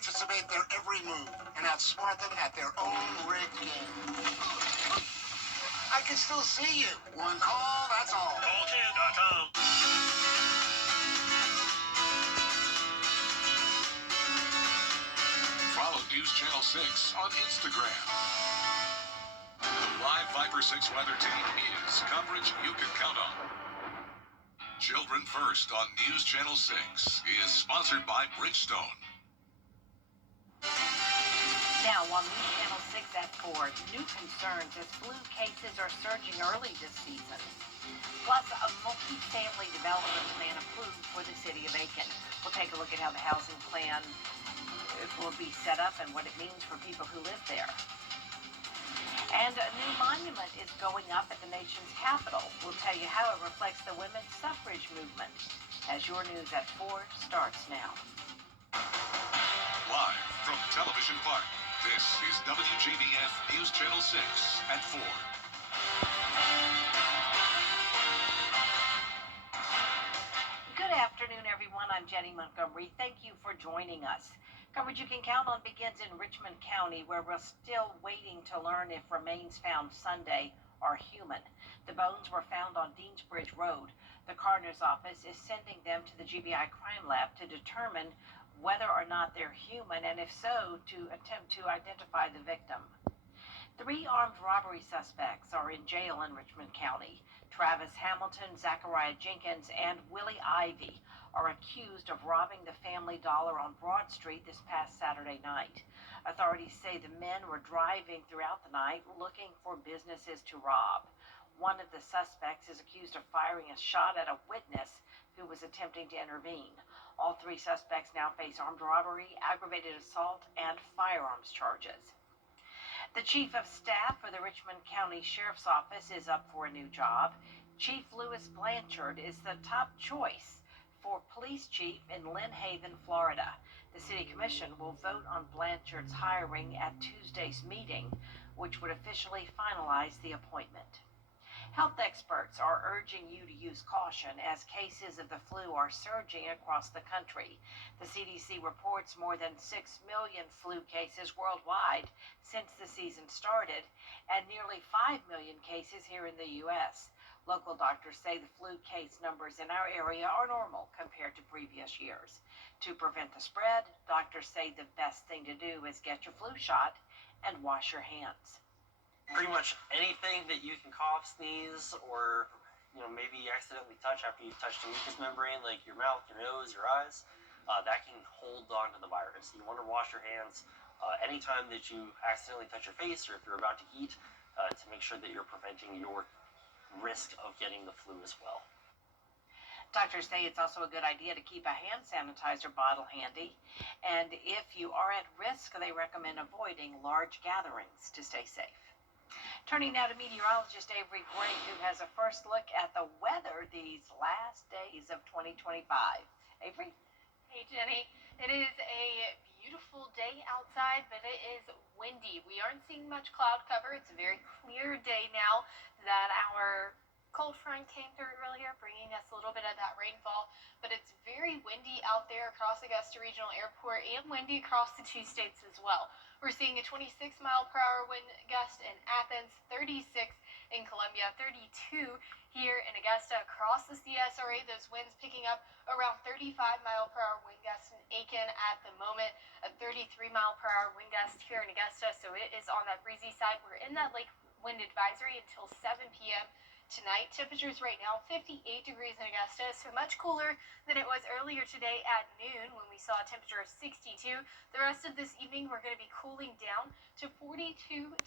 anticipate their every move and outsmart them at their own rigged game. I can still see you. One call, that's all. Call10.com. Follow News Channel 6 on Instagram. The live Viper 6 weather team is coverage you can count on. Children First on News Channel 6 is sponsored by Bridgestone. Now on News Channel 6 at 4, new concerns as flu cases are surging early this season. Plus, a multi-family development plan approved for the city of Aiken. We'll take a look at how the housing plan will be set up and what it means for people who live there. And a new monument is going up at the nation's capital. We'll tell you how it reflects the women's suffrage movement. As your news at 4 starts now. Live from Television Park, this is WJBF News Channel 6 at 4. Good afternoon, everyone. I'm Jenny Montgomery. Thank you for joining us. Coverage you can count on begins in Richmond County, where we're still waiting to learn if remains found Sunday are human. The bones were found on Deansbridge Road. The coroner's office is sending them to the GBI crime lab to determine whether or not they're human, and if so, to attempt to identify the victim. 3 armed robbery suspects are in jail in Richmond County. Travis Hamilton, Zachariah Jenkins, and Willie Ivy are accused of robbing the Family Dollar on Broad Street this past Saturday night. Authorities say the men were driving throughout the night looking for businesses to rob. One of the suspects is accused of firing a shot at a witness who was attempting to intervene. All 3 suspects now face armed robbery, aggravated assault, and firearms charges. The Chief of Staff for the Richmond County Sheriff's Office is up for a new job. Chief Lewis Blanchard is the top choice for police chief in Lynn Haven, Florida. The City Commission will vote on Blanchard's hiring at Tuesday's meeting, which would officially finalize the appointment. Health experts are urging you to use caution as cases of the flu are surging across the country. The CDC reports more than 6 million flu cases worldwide since the season started, and nearly 5 million cases here in the U.S. Local doctors say the flu case numbers in our area are normal compared to previous years. To prevent the spread, doctors say the best thing to do is get your flu shot and wash your hands. Pretty much anything that you can cough, sneeze, or maybe you accidentally touch after you've touched a mucous membrane, like your mouth, your nose, your eyes, that can hold on to the virus. You want to wash your hands anytime that you accidentally touch your face or if you're about to eat to make sure that you're preventing your risk of getting the flu as well. Doctors say it's also a good idea to keep a hand sanitizer bottle handy, and if you are at risk, they recommend avoiding large gatherings to stay safe. Turning now to meteorologist Avery Gray, who has a first look at the weather these last days of 2025. Avery? Hey, Jenny. It is a beautiful day outside, but it is windy. We aren't seeing much cloud cover. It's a very clear day now that our cold front came through earlier, bringing us a little bit of that rainfall, but it's very windy out there across Augusta Regional Airport and windy across the 2 states as well. We're seeing a 26-mile-per-hour wind gust in Athens, 36 in Columbia, 32 here in Augusta. Across the CSRA, those winds picking up around 35-mile-per-hour wind gusts in Aiken at the moment, a 33-mile-per-hour wind gust here in Augusta, so it is on that breezy side. We're in that lake wind advisory until 7 p.m. tonight. Temperatures right now 58 degrees in Augusta, so much cooler than it was earlier today at noon when we saw a temperature of 62. The rest of this evening we're going to be cooling down to 42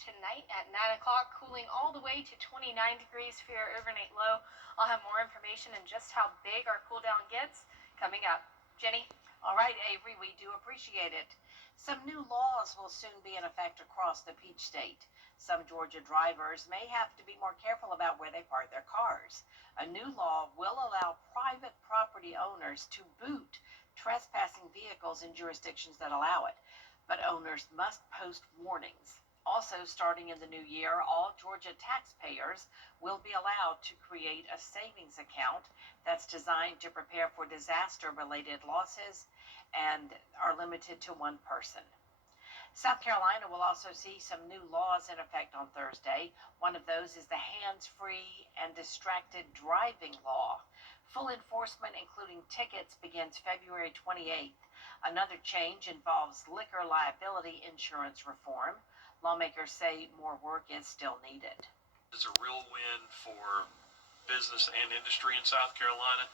tonight at 9 o'clock, cooling all the way to 29 degrees for your overnight low. I'll have more information on just how big our cool down gets coming up. Jenny? All right, Avery, we do appreciate it. Some new laws will soon be in effect across the Peach State. Some Georgia drivers may have to be more careful about where they park their cars. A new law will allow private property owners to boot trespassing vehicles in jurisdictions that allow it, but owners must post warnings. Also, starting in the new year, all Georgia taxpayers will be allowed to create a savings account that's designed to prepare for disaster-related losses and are limited to one person. South Carolina will also see some new laws in effect on Thursday. One of those is the hands-free and distracted driving law. Full enforcement, including tickets, begins February 28th. Another change involves liquor liability insurance reform. Lawmakers say more work is still needed. It's a real win for business and industry in South Carolina.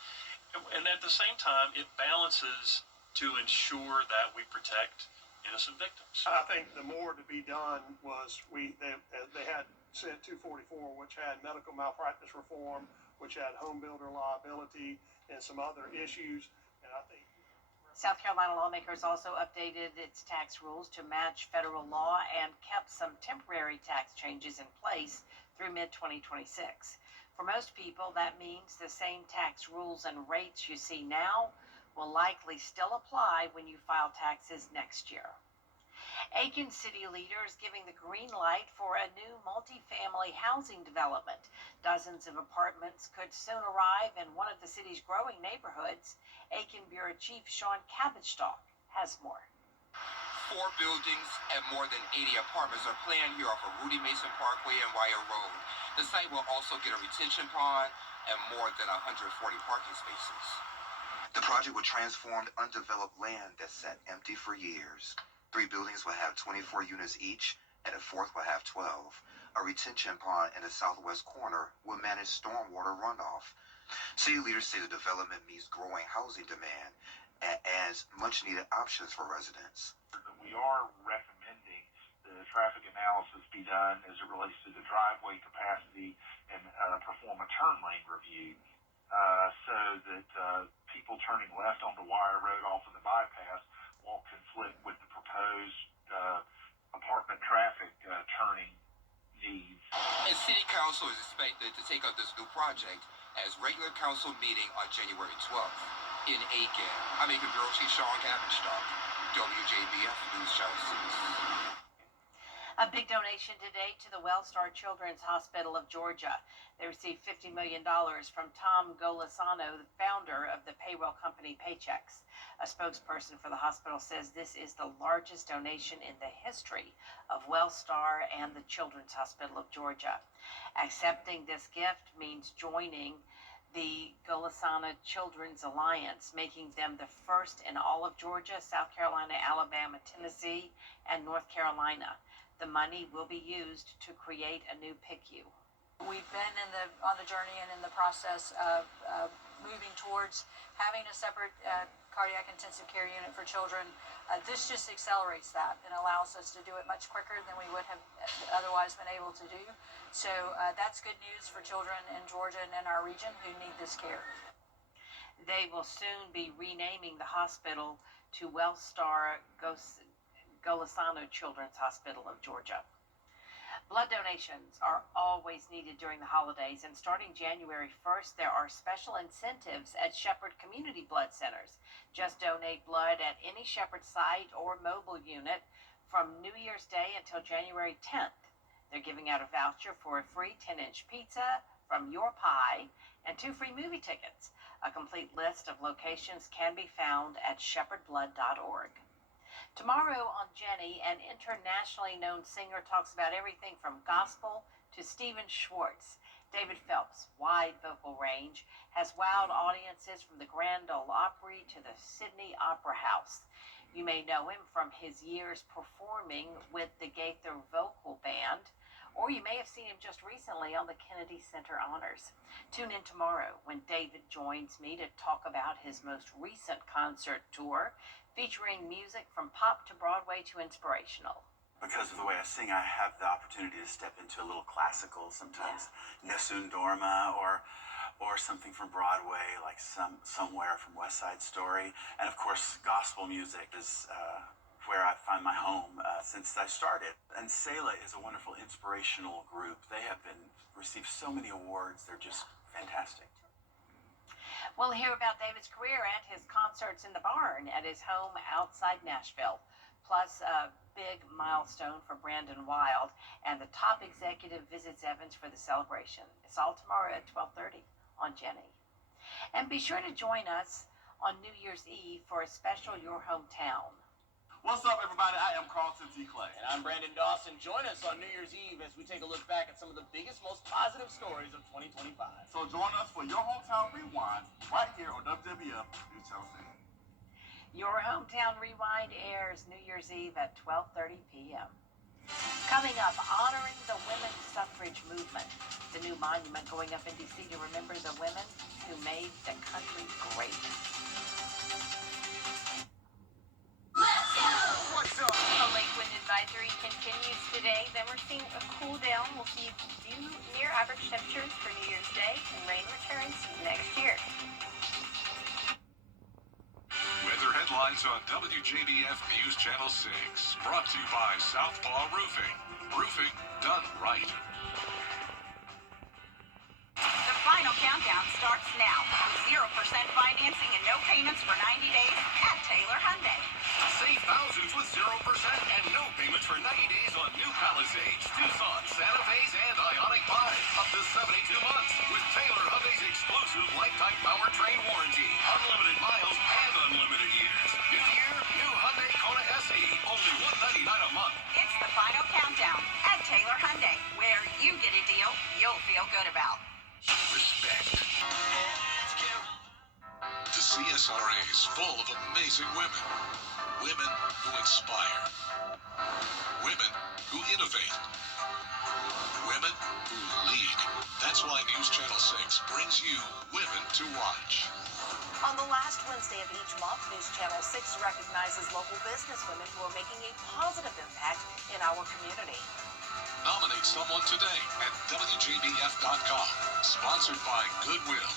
And at the same time, it balances to ensure that we protect innocent victims. I think the more to be done was they had Senate 244, which had medical malpractice reform, which had home builder liability and some other issues. And I think South Carolina lawmakers also updated its tax rules to match federal law and kept some temporary tax changes in place through mid-2026. For most people, that means the same tax rules and rates you see now will likely still apply when you file taxes next year. Aiken city leaders giving the green light for a new multifamily housing development. Dozens of apartments could soon arrive in one of the city's growing neighborhoods. Aiken Bureau Chief Sean Cabbage-Stock has more. 4 buildings and more than 80 apartments are planned here off of Rudy Mason Parkway and Wire Road. The site will also get a retention pond and more than 140 parking spaces. The project will transform undeveloped land that sat empty for years. 3 buildings will have 24 units each, and a fourth will have 12. A retention pond in the southwest corner will manage stormwater runoff. City leaders say the development meets growing housing demand and adds much-needed options for residents. We are recommending the traffic analysis be done as it relates to the driveway capacity and perform a turn lane review so that people turning left onto Wire Road off of the bypass won't conflict with the proposed apartment traffic turning needs. And City Council is expected to take up this new project as regular council meeting on January 12th. In Aiken, I'm Aiken Bureau Chief Sean Cabbage-Stock, WJBF News Channel 6. A big donation today to the WellStar Children's Hospital of Georgia. They received $50 million from Tom Golisano, the founder of the payroll company Paychecks. A spokesperson for the hospital says this is the largest donation in the history of WellStar and the Children's Hospital of Georgia. Accepting this gift means joining the Golisano Children's Alliance, making them the first in all of Georgia, South Carolina, Alabama, Tennessee, and North Carolina. The money will be used to create a new PICU. We've been on the journey and in the process of moving towards having a separate cardiac intensive care unit for children. This just accelerates that and allows us to do it much quicker than we would have otherwise been able to do. So that's good news for children in Georgia and in our region who need this care. They will soon be renaming the hospital to WellStar Golisano Children's Hospital of Georgia. Blood donations are always needed during the holidays, and starting January 1st, there are special incentives at Shepherd Community Blood Centers. Just donate blood at any Shepherd site or mobile unit from New Year's Day until January 10th. They're giving out a voucher for a free 10-inch pizza from Your Pie and 2 free movie tickets. A complete list of locations can be found at shepherdblood.org. Tomorrow on Jenny, an internationally known singer talks about everything from gospel to Stephen Schwartz. David Phelps' wide vocal range has wowed audiences from the Grand Ole Opry to the Sydney Opera House. You may know him from his years performing with the Gaither Vocal Band, or you may have seen him just recently on the Kennedy Center Honors. Tune in tomorrow when David joins me to talk about his most recent concert tour, featuring music from pop to Broadway to inspirational. Because of the way I sing, I have the opportunity to step into a little classical sometimes. Nessun Dorma or something from Broadway, like Somewhere from West Side Story. And of course, gospel music is where I find my home since I started. And Selah is a wonderful inspirational group. They have received so many awards. They're just fantastic. We'll hear about David's career and his concerts in the barn at his home outside Nashville. plus a big milestone for Brandon Wild, and the top executive visits Evans for the celebration. It's all tomorrow at 12:30 on Jenny. And be sure to join us on New Year's Eve for a special Your Hometown. What's up, everybody? I am Carlton T. Clay. And I'm Brandon Dawson. Join us on New Year's Eve as we take a look back at some of the biggest, most positive stories of 2025. So join us for Your Hometown Rewind right here on WJBF News Channel 6. Your Hometown Rewind airs New Year's Eve at 12:30 p.m. Coming up, honoring the women's suffrage movement. The new monument going up in D.C. to remember the women who made the country great. What's up? A lake wind advisory continues today. Then we're seeing a cool down. We'll see near average temperatures for New Year's Day, and rain returns next year. Weather headlines on WJBF News Channel 6. Brought to you by Southpaw Roofing. Roofing done right. The final countdown starts now. 0% financing and no payments for 90 days at Taylor Hyundai. Save thousands with 0% and no payments for 90 days on new Palisades, Tucson, Santa Fe's, and Ioniq 5. Up to 72 months with Taylor Hyundai's exclusive lifetime powertrain warranty. Unlimited miles and unlimited years. New year, new Hyundai Kona SE. Only $199 a month. It's the final countdown at Taylor Hyundai, where you get a deal you'll feel good about. Respect. The CSRA is full of amazing women. Women who inspire. Women who innovate. Women who lead. That's why News Channel 6 brings you Women to Watch. On the last Wednesday of each month, News Channel 6 recognizes local businesswomen who are making a positive impact in our community. Nominate someone today at WJBF.com. Sponsored by Goodwill.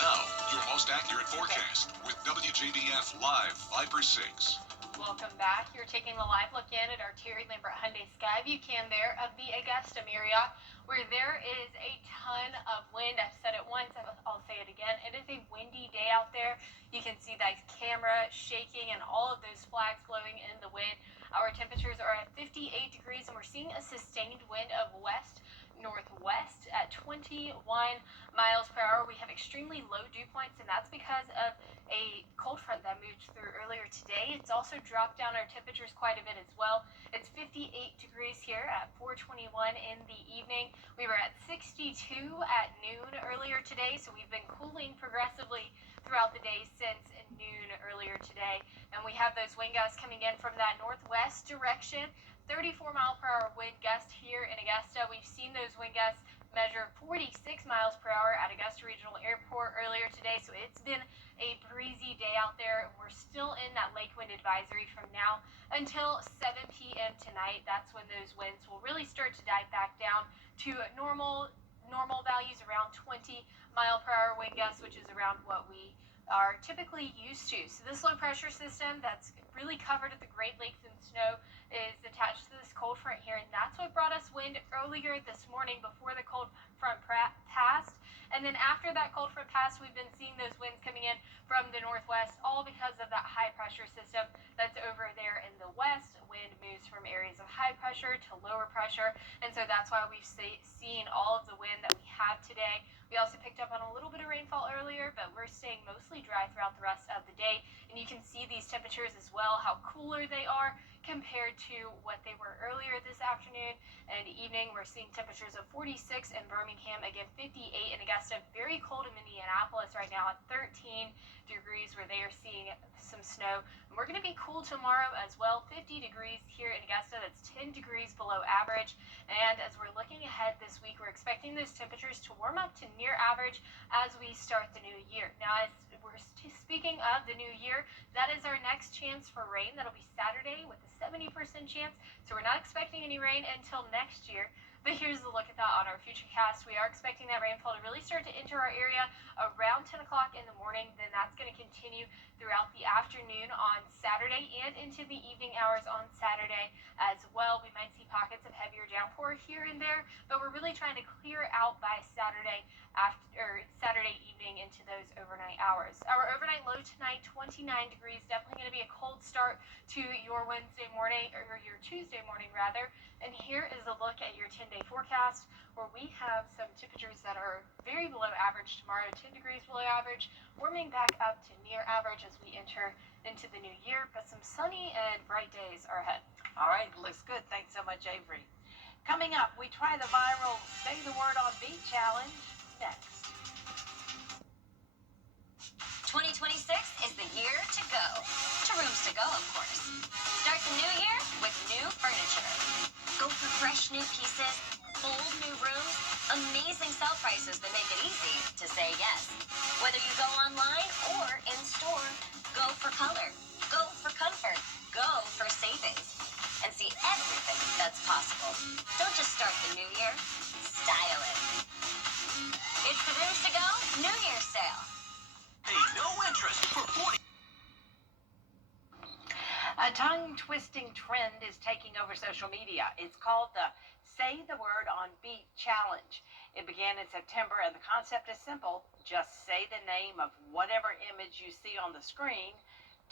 Now, your most accurate forecast with WJBF Live Viper 6. Welcome back. You're taking a live look in at our Terry Lambert Hyundai Skyview cam there of the Augusta Marriott, where there is a ton of wind. I've said it once, I'll say it again. It is a windy day out there. You can see that camera shaking and all of those flags blowing in the wind. Our temperatures are at 58 degrees, and we're seeing a sustained wind of west-northwest at 21 miles per hour. We have extremely low dew points, and that's because of a cold front that moved through earlier today. It's also dropped down our temperatures quite a bit as well. It's 58 degrees here at 4:21 in the evening. We were at 62 at noon earlier today, so we've been cooling progressively throughout the day since noon earlier today. And we have those wind gusts coming in from that northwest direction. 34 mile per hour wind gust here in Augusta. We've seen those wind gusts measure 46 miles per hour at Augusta Regional Airport earlier today. So it's been a breezy day out there. We're still in that lake wind advisory from now until 7 p.m. tonight. That's when those winds will really start to dive back down to normal values, around 20 mile per hour wind gusts, which is around what we are typically used to. So this low pressure system that's really covered at the Great Lakes in snow is attached to this cold front here, and that's what brought us wind earlier this morning before the cold front passed. And then after that cold front passed, we've been seeing those winds coming in from the northwest, all because of that high pressure system that's over there in the west. Wind moves from areas of high pressure to lower pressure, and so that's why we've seen all of the wind that we have today. We also picked up on a little bit of rainfall earlier, but we're staying mostly dry throughout the rest of the day. And you can see these temperatures as well, how cooler they are compared to what they were earlier this afternoon and evening. We're seeing temperatures of 46 in Birmingham, again 58 in Augusta, very cold in Minneapolis right now at 13 degrees where they are seeing some snow. And we're going to be cool tomorrow as well, 50 degrees here in Augusta. That's 10 degrees below average. And as we're looking ahead this week, we're expecting those temperatures to warm up to near average as we start the new year. Now, as we're speaking of the new year, that is our next chance for rain. That'll be Saturday with a 70% chance. So we're not expecting any rain until next year. But here's a look at that on our futurecast. We are expecting that rainfall to really start to enter our area around 10 o'clock in the morning. Then that's going to continue throughout the afternoon on Saturday and into the evening hours on Saturday as well. We might see pockets of heavier downpour here and there, but we're really trying to clear out by Saturday evening into those overnight hours. Our overnight low tonight, 29 degrees. Definitely going to be a cold start to your Wednesday morning, or your Tuesday morning rather. And here is a look at your 10-day forecast, where we have some temperatures that are very below average tomorrow, 10 degrees below average, warming back up to near average as we enter into the new year, but some sunny and bright days are ahead. All right, looks good. Thanks so much, Avery. Coming up, we try the viral Say the Word on Beat challenge next. 2026 is the year to go. To rooms to go, of course. Start the new year with new furniture. Go for fresh new pieces, bold new rooms, amazing sale prices that make it easy to say yes. Whether you go online or in store, go for color, go for comfort, go for savings, and see everything that's possible. Don't just start the new year, style it. It's the Rooms to Go New Year's sale. No interest for 40. A tongue-twisting trend is taking over social media. It's called the Say the Word on Beat challenge. It began in September, and the concept is simple. Just say the name of whatever image you see on the screen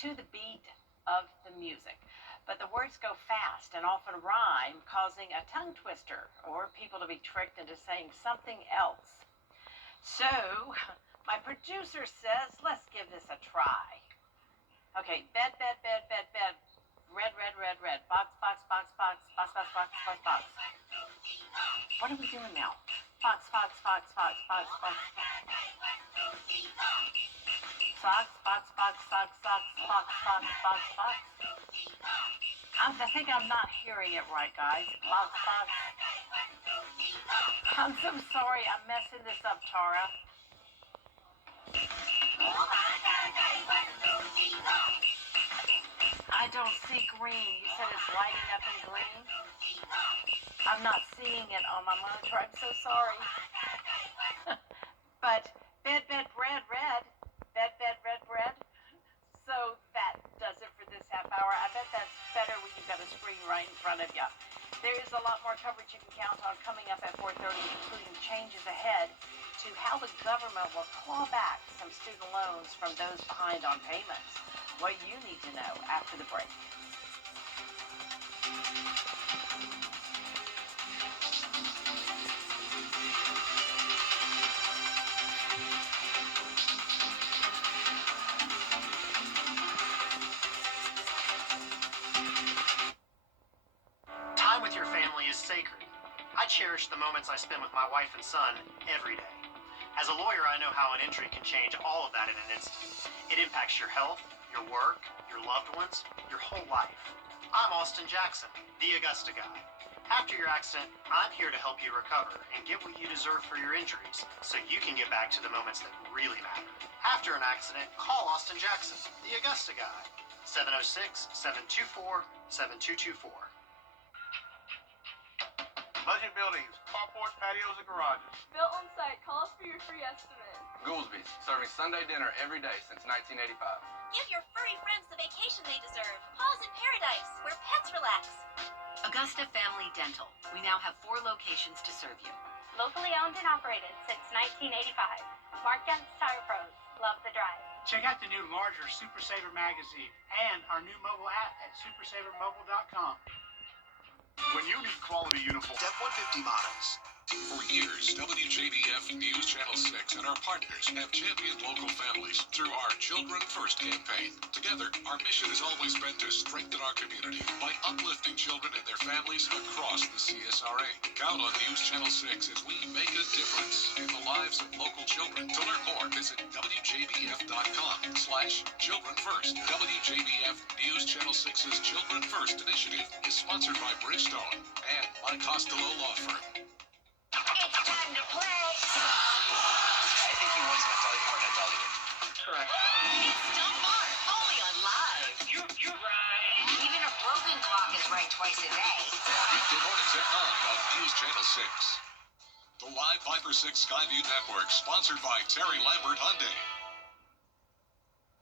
to the beat of the music. But the words go fast and often rhyme, causing a tongue twister or people to be tricked into saying something else. So, my producer says, let's give this a try. Okay, bed. Red. Box. What are we doing now? Fox. Fox. I think I'm not hearing it right, guys. Fox. I'm so sorry. I'm messing this up, Tara. I don't see green. You said it's lighting up in green? I'm not seeing it on my monitor. I'm so sorry. But bed, red. Bed, red. So that does it for this half hour. I bet that's better when you've got a screen right in front of you. There is a lot more coverage you can count on coming up at 4:30, including changes ahead to how the government will claw back some student loans from those behind on payments. What you need to know after the break. Time with your family is sacred. I cherish the moments I spend with my wife and son every day. As a lawyer, I know how an injury can change all of that in an instant. It impacts your health, your work, your loved ones, your whole life. I'm Austin Jackson, the Augusta guy. After your accident, I'm here to help you recover and get what you deserve for your injuries so you can get back to the moments that really matter. After an accident, call Austin Jackson, the Augusta guy. 706-724-7224. Budget buildings, carports, patios, and garages. Built on site. Call us for your free estimate. Goolsby's, serving Sunday dinner every day since 1985. Give your furry friends the vacation they deserve. Paws in Paradise, where pets relax. Augusta Family Dental. We now have 4 locations to serve you. Locally owned and operated since 1985. Mark Young's Tire Pros. Love the drive. Check out the new larger Super Saver magazine and our new mobile app at supersavermobile.com. When you need quality uniforms. F-150 models. For years, WJBF News Channel 6 and our partners have championed local families through our Children First campaign. Together, our mission has always been to strengthen our community by uplifting children and their families across the CSRA. Count on News Channel 6 as we make a difference in the lives of local children. To learn more, visit WJBF.com/Children First. WJBF News Channel 6's Children First initiative is sponsored by Bridgestone and Mike Costello Law Firm. It's time to play. I think he wants Natalia more than Natalia. Correct. It's still more, only on Live. You're right. Even a broken clock is right twice a day. Weekday mornings at 9 on News Channel 6. The live Viper 6 Skyview Network, sponsored by Terry Lambert Hyundai.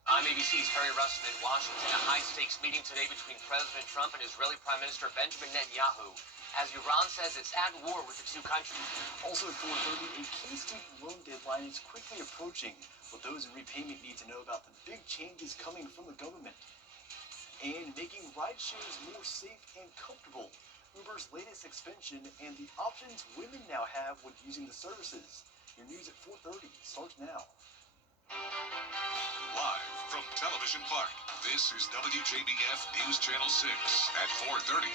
I'm ABC's Terry Russell in Washington. A high-stakes meeting today between President Trump and Israeli Prime Minister Benjamin Netanyahu, as Iran says it's at war with the two countries. Also at 4:30, a key student loan deadline is quickly approaching. What those in repayment need to know about the big changes coming from the government. And making ride shares more safe and comfortable. Uber's latest expansion and the options women now have when using the services. Your news at 4:30 starts now. Live from Television Park, this is WJBF News Channel 6 at 4:30.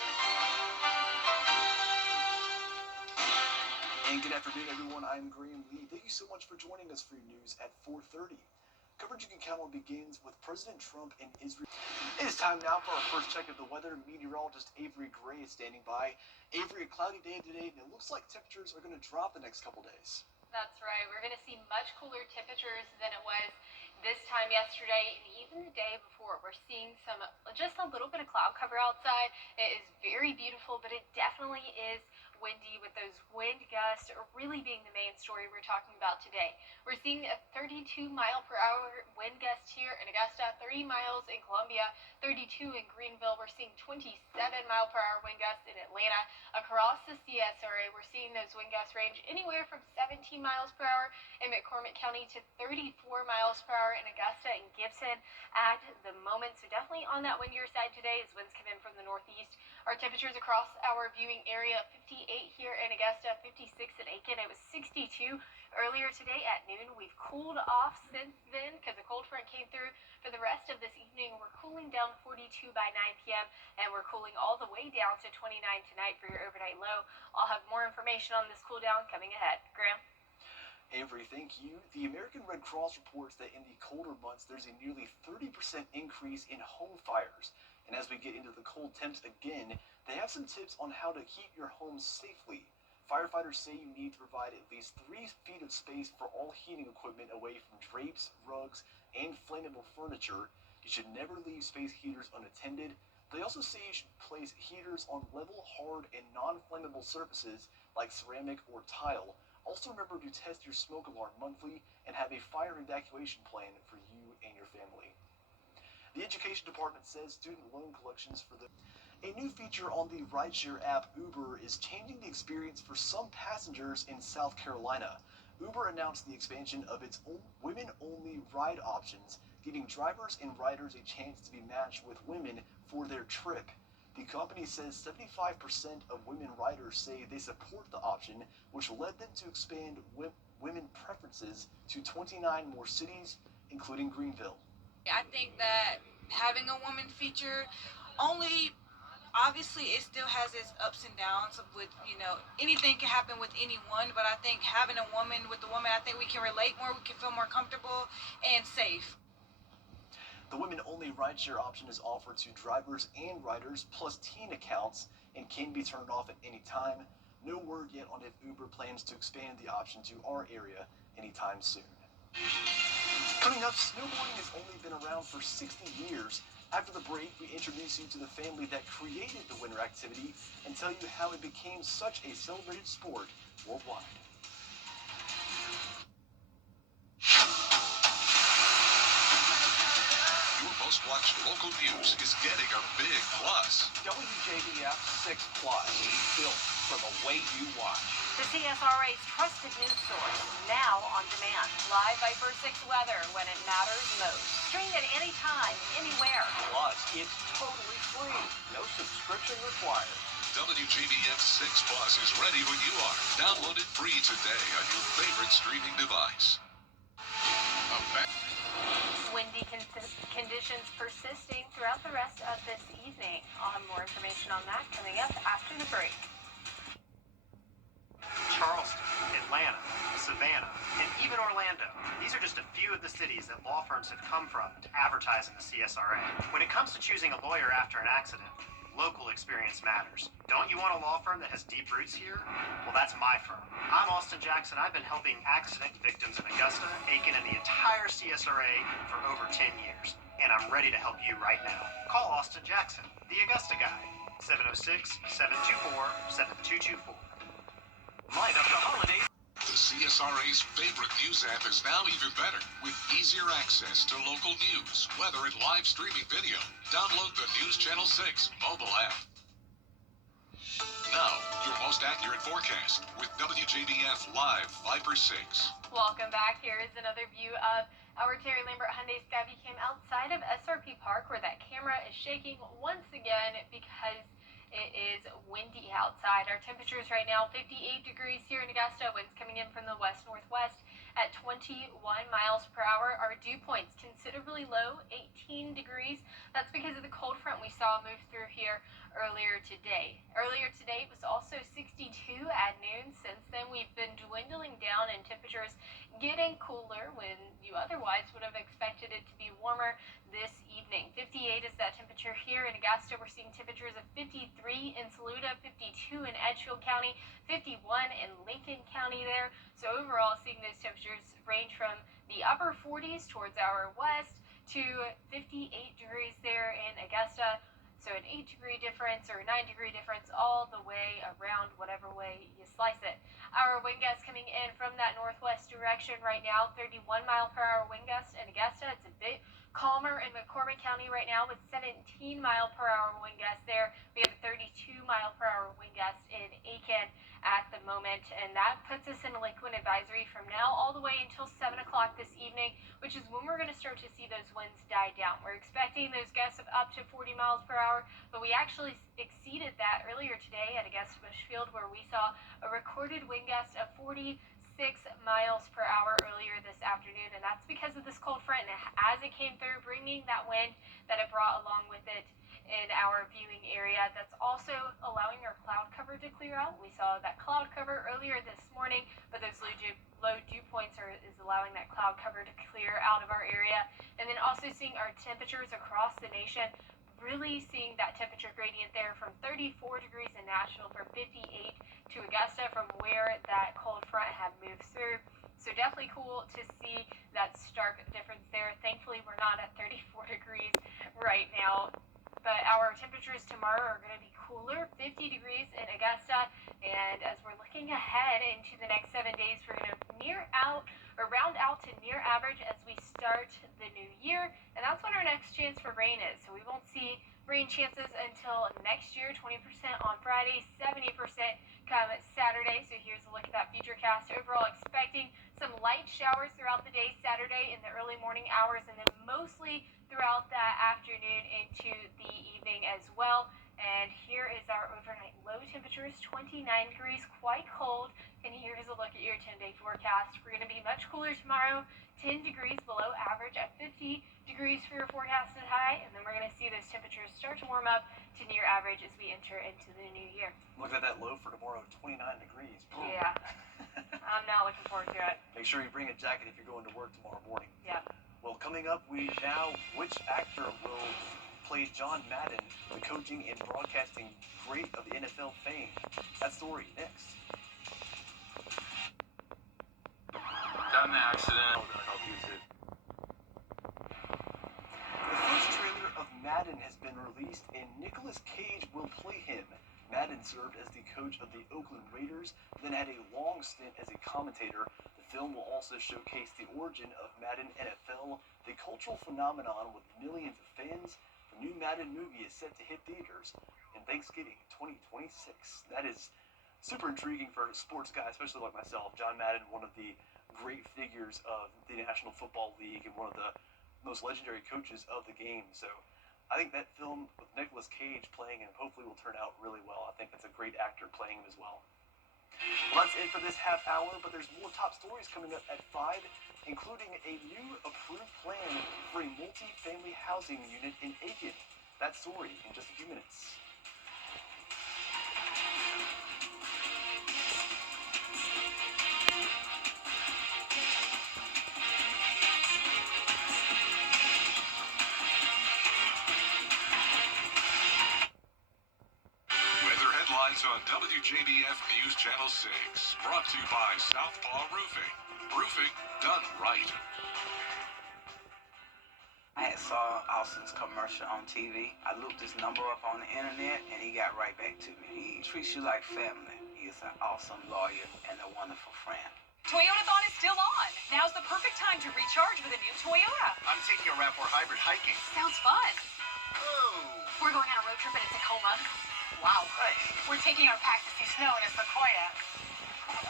And good afternoon, everyone. I'm Graham Lee. Thank you so much for joining us for your news at 4:30. Coverage you can count on begins with President Trump and Israel. It is time now for our first check of the weather. Meteorologist Avery Gray is standing by. Avery, a cloudy day today, and it looks like temperatures are going to drop the next couple days. That's right. We're going to see much cooler temperatures than it was this time yesterday and even the day before. We're seeing just a little bit of cloud cover outside. It is very beautiful, but it definitely is windy, with those wind gusts really being the main story we're talking about today. We're seeing a 32-mile-per-hour wind gust here in Augusta, 30 miles in Columbia, 32 in Greenville. We're seeing 27-mile-per-hour wind gusts in Atlanta. Across the CSRA, we're seeing those wind gusts range anywhere from 17 miles per hour in McCormick County to 34 miles per hour in Augusta and Gibson at the moment. So definitely on that windier side today as winds come in from the northeast. Our temperatures across our viewing area, 58 here in Augusta, 56 in Aiken. It was 62 earlier today at noon. We've cooled off since then because a cold front came through. For the rest of this evening, we're cooling down 42 by 9 p.m. and we're cooling all the way down to 29 tonight for your overnight low. I'll have more information on this cool down coming ahead. Graham? Avery, thank you. The American Red Cross reports that in the colder months, there's a nearly 30% increase in home fires. And as we get into the cold temps again, they have some tips on how to keep your home safely. Firefighters say you need to provide at least 3 feet of space for all heating equipment away from drapes, rugs, and flammable furniture. You should never leave space heaters unattended. They also say you should place heaters on level, hard, and non-flammable surfaces like ceramic or tile. Also remember to test your smoke alarm monthly and have a fire evacuation plan for you and your family. The Education Department says student loan collections for a new feature on the rideshare app Uber is changing the experience for some passengers in South Carolina. Uber announced the expansion of its own women-only ride options, giving drivers and riders a chance to be matched with women for their trip. The company says 75% of women riders say they support the option, which led them to expand women preferences to 29 more cities, including Greenville. I think that having a woman feature only, obviously it still has its ups and downs with, anything can happen with anyone, but I think having a woman with a woman, I think we can relate more, we can feel more comfortable and safe. The women-only rideshare option is offered to drivers and riders plus teen accounts and can be turned off at any time. No word yet on if Uber plans to expand the option to our area anytime soon. Coming up, snowboarding has only been around for 60 years. After the break, we introduce you to the family that created the winter activity and tell you how it became such a celebrated sport worldwide. Your most watched local news is getting a big plus. WJBF 6 Plus, built for the way you watch. The CSRA's trusted news source, now on demand. Live Viper 6 weather when it matters most. Stream it anytime, anywhere. Plus, it's totally free. No subscription required. WJBF 6 Plus is ready when you are. Download it free today on your favorite streaming device. Windy conditions persisting throughout the rest of this evening. I'll have more information on that coming up after the break. Charleston, Atlanta, Savannah, and even Orlando. These are just a few of the cities that law firms have come from to advertise in the CSRA. When it comes to choosing a lawyer after an accident, local experience matters. Don't you want a law firm that has deep roots here? Well, that's my firm. I'm Austin Jackson. I've been helping accident victims in Augusta, Aiken, and the entire CSRA for over 10 years. And I'm ready to help you right now. Call Austin Jackson, the Augusta guy. 706-724-7224. Light up the holidays. The CSRA's favorite news app is now even better with easier access to local news, weather, and live streaming video. Download the News Channel 6 mobile app. Now, your most accurate forecast with WJBF Live Viper 6. Welcome back. Here is another view of our Terry Lambert Hyundai Skyview cam outside of SRP Park, where that camera is shaking once again because it is windy outside. Our temperatures right now, 58 degrees here in Augusta. Winds coming in from the west-northwest at 21 miles per hour. Our dew points considerably low, 18 degrees. That's because of the cold front we saw move through here earlier today. Earlier today it was also 62 at noon. Since then we've been dwindling down and temperatures getting cooler when you otherwise would have expected it to be warmer this evening. 58 is that temperature here in Augusta. We're seeing temperatures of 53 in Saluda, 52 in Edgefield County, 51 in Lincoln County there. So overall, seeing those temperatures range from the upper 40s towards our west to 58 degrees there in Augusta. So an 8-degree difference or a 9-degree difference all the way around, whatever way you slice it. Our wind gusts coming in from that northwest direction right now, 31 mile per hour wind gust in Augusta. It's a bit calmer in McCormick County right now with 17 mile per hour wind gusts there. We have a 32 mile per hour wind gust in Aiken at the moment, and that puts us in a liquid advisory from now all the way until 7 o'clock this evening, which is when we're going to start to see those winds die down. We're expecting those gusts of up to 40 miles per hour, but we actually exceeded that earlier today at Augusta Bushfield, where we saw a recorded wind gust of 46 miles per hour earlier this afternoon, and that's because of this cold front, and as it came through, bringing that wind that it brought along with it in our viewing area. That's also allowing our cloud cover to clear out. We saw that cloud cover earlier this morning, but those low dew points is allowing that cloud cover to clear out of our area. And then also seeing our temperatures across the nation, really seeing that temperature gradient there from 34 degrees in Nashville from 58 to Augusta from where that cold front had moved through. So definitely cool to see that stark difference there. Thankfully, we're not at 34 degrees right now. But our temperatures tomorrow are going to be cooler, 50 degrees in Augusta. And as we're looking ahead into the next 7 days, we're going to round out to near average as we start the new year. And that's when our next chance for rain is. So we won't see rain chances until next year, 20% on Friday, 70% come Saturday. So here's a look at that futurecast. Overall, expecting some light showers throughout the day Saturday in the early morning hours, and then mostly throughout that afternoon into the evening as well. And here is our overnight low temperatures, 29 degrees, quite cold. And here's a look at your 10-day forecast. We're going to be much cooler tomorrow, 10 degrees below average at 50 degrees for your forecasted high. And then we're going to see those temperatures start to warm up to near average as we enter into the new year. Look at that low for tomorrow, 29 degrees. Boom. Yeah. I'm not looking forward to it. Make sure you bring a jacket if you're going to work tomorrow morning. Yeah. Well, coming up, which actor will play John Madden, the coaching and broadcasting great of the NFL fame? That story next. Got in an accident. I'll help you too. The first trailer of Madden has been released, and Nicolas Cage will play him. Madden served as the coach of the Oakland Raiders, then had a long stint as a commentator. The film will also showcase the origin of Madden NFL, the cultural phenomenon with millions of fans. The new Madden movie is set to hit theaters in Thanksgiving 2026. That is super intriguing for a sports guy, especially like myself. John Madden, one of the great figures of the National Football League and one of the most legendary coaches of the game. So I think that film with Nicolas Cage playing him hopefully will turn out really well. I think that's a great actor playing him as well. Well, that's it for this half hour, but there's more top stories coming up at 5, including a new approved plan for a multi-family housing unit in Aiken. That story in just a few minutes. On WJBF News Channel 6, brought to you by Southpaw Roofing. Roofing done right. I had saw Austin's commercial on TV. I looked his number up on the internet, and he got right back to me. He treats you like family. He is an awesome lawyer and a wonderful friend. Toyotathon is still on. Now's the perfect time to recharge with a new Toyota. I'm taking a RAV4 hybrid hiking. Sounds fun. Oh. We're going on a road trip in a Tacoma. Wow, nice. We're taking our pack to see snow in a Sequoia.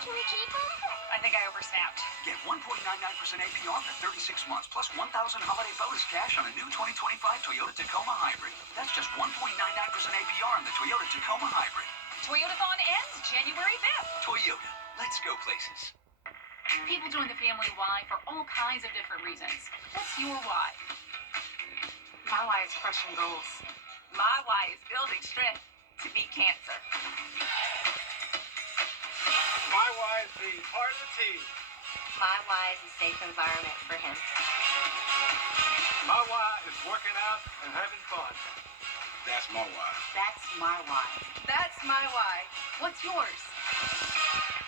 Should we keep it? I think I oversnapped. Get 1.99% APR for 36 months, plus $1,000 holiday bonus cash on a new 2025 Toyota Tacoma Hybrid. That's just 1.99% APR on the Toyota Tacoma Hybrid. Toyotathon ends January 5th. Toyota, let's go places. People join the family Y for all kinds of different reasons. What's your why? My why is crushing goals. My why is building strength to beat cancer. My why is being part of the team. My why is a safe environment for him. My why is working out and having fun. That's my why. That's my why. That's my why. What's yours?